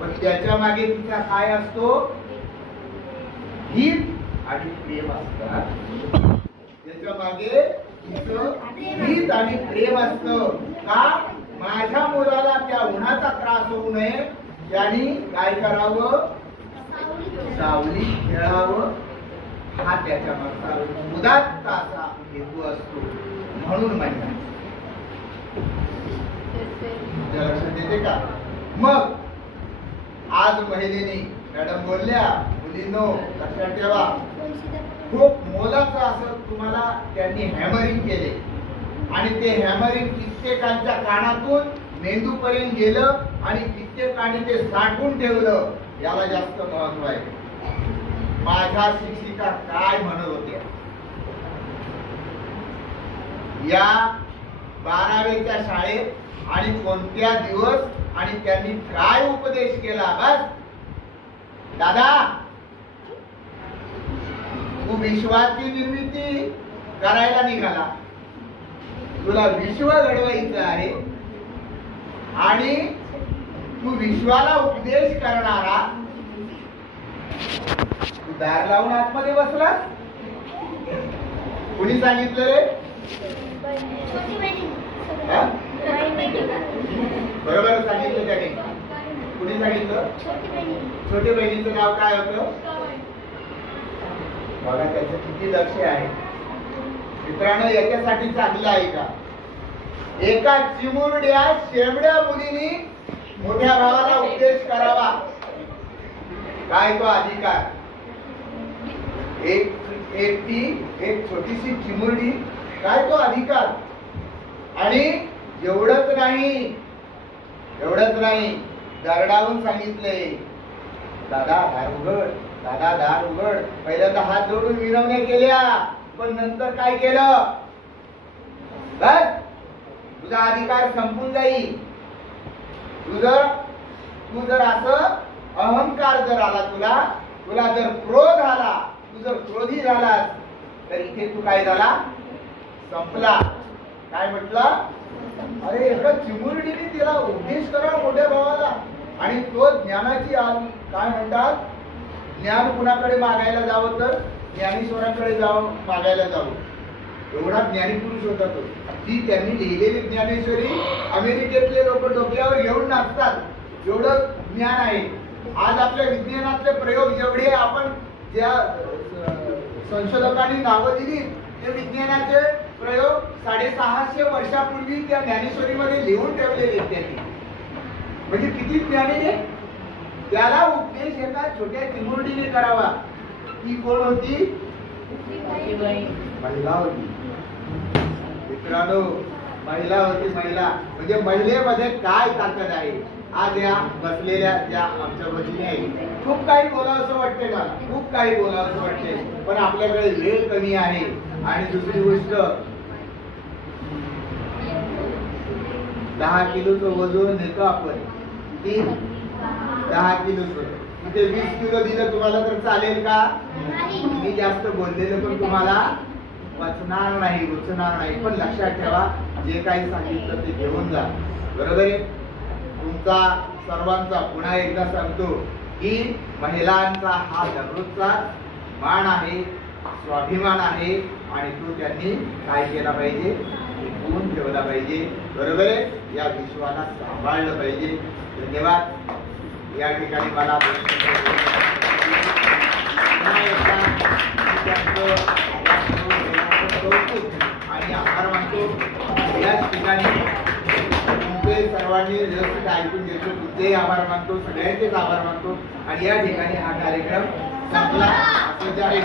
पण त्याच्या मागे तिचा काय असतो? हित आणि प्रेम असतात. त्याच्या मागे हित आणि प्रेम असतं. का? माझ्या मुलाला त्या उन्हाचा त्रास होऊ नये, त्यांनी काय करावं? सावली खेळावं. हा त्याच्या मागचा उदात्त असा हेतू असतो. म्हणून महिला. लक्षात येते का? मग आज महिलेने, मॅडम बोलल्या, मुलींनो लक्षात ठेवा, खूप मोलाचं असं तुम्हाला त्यांनी हॅमरिंग केले. आणि ते हॅमरिंग कित्येकांच्या कानातून मेंदूपर्यंत गेलं आणि कित्येकाने ते साठवून ठेवलं. याला जास्त महत्व आहे. माझ्या शिक्षिका काय म्हणत होत्या, या 12वीच्या शाळेत आणि कोणत्या दिवस, आणि त्यांनी काय उपदेश केला? बस दादा, तू विश्वाची निर्मिती करायला निघाला, तुला विश्व घडवायचं आहे, आणि तू विश्वाला उपदेश करणारा तू दार लावून आतमध्ये बसलास? कुणी सांगितलं रे? हा? बरोबर सांगितलं त्याने. कुणी सांगितलं? छोटी बहिणीचं नाव काय होतं? बघा त्याचं किती लक्ष आहे मित्रांनो. याच्यासाठी चांगलं आहे का? एका चिमुरड्या शेमड्या मुलीनी मोठ्या भावाला उपदेश करावा, काय तो अधिकार? एक छोटीशी चिमुरडी, काय तो अधिकार? आणि एवढंच नाही दरडावून सांगितलंय, दादा दार उघड, दादा दार उघड. पहिल्यांदा हात जोडून विनवण्या केल्या, पण नंतर काय केलं? बस तुझा अधिकार संपून जाईल. तू जर असं अहंकार जर आला, तुला जर क्रोध आला, तू जर क्रोधी झालास, तर इथे तू काय झाला? संपला. काय म्हटलं? अरे एका चिमुरडीने तिला उपदेश करा मोठ्या भावाला, आणि तो ज्ञानाची काय म्हणतात, ज्ञान कुणाकडे मागायला जावं तर ज्ञानेश्वरांकडे मागायला जावं. एवढा ज्ञानी पुरुष होता तो. ती त्यांनी लिहिलेली ज्ञानेश्वरी अमेरिकेतले लोक डोक्यावर घेऊन नाचतात, एवढं ज्ञान आहे. आज आपल्या विज्ञानातले प्रयोग जेवढे आपण ज्या संशोधकांनी नावं दिली, ते विज्ञानाचे प्रयोग 650 वर्षापूर्वी त्या ज्ञानेश्वरीमध्ये लिहून ठेवलेले त्यांनी. म्हणजे किती ज्ञानी आहे. त्याला उपदेश एका छोट्या चिमुरडीने करावा. ती कोण होती? महिला होती मित्रांनो, महिला होती. महिला म्हणजे महिलेमध्ये काय ताकद आहे. आज या बसलेल्या ज्या आमच्या भगिनी आहेत, खूप काही बोलावंसं वाटते मला, खूप काही बोलावंसं वाटते, पण आपल्याकडे वेळ कमी आहे. आणि दुसरी गोष्ट, 10 किलोचं वजन नेतो आपण, 10 किलोचं. इथे 20 किलो दिलं तुम्हाला तर चालेल का? मी जास्त बोललेलं पण तुम्हाला उचणार नाही. पण लक्षात ठेवा, जे काही सांगितलं ते घेऊन जा. बरोबर आहे? तुमचा सर्वांचा पुन्हा एकदा सांगतो की महिलांचा हा दररोजचा मान आहे, स्वाभिमान आहे, आणि तो त्यांनी काय केला पाहिजे? टिकवून ठेवला पाहिजे. बरोबर आहे? या विश्वाला सांभाळलं पाहिजे. धन्यवाद. या ठिकाणी मला आणि आभार मानतो. याच ठिकाणी तुमचे सर्वांनी व्यवस्थित ऐकून घेतलं, तुमचेही आभार मानतो, सगळ्यांचेच आभार मानतो. आणि या ठिकाणी हा कार्यक्रम संपला असं जाहीर.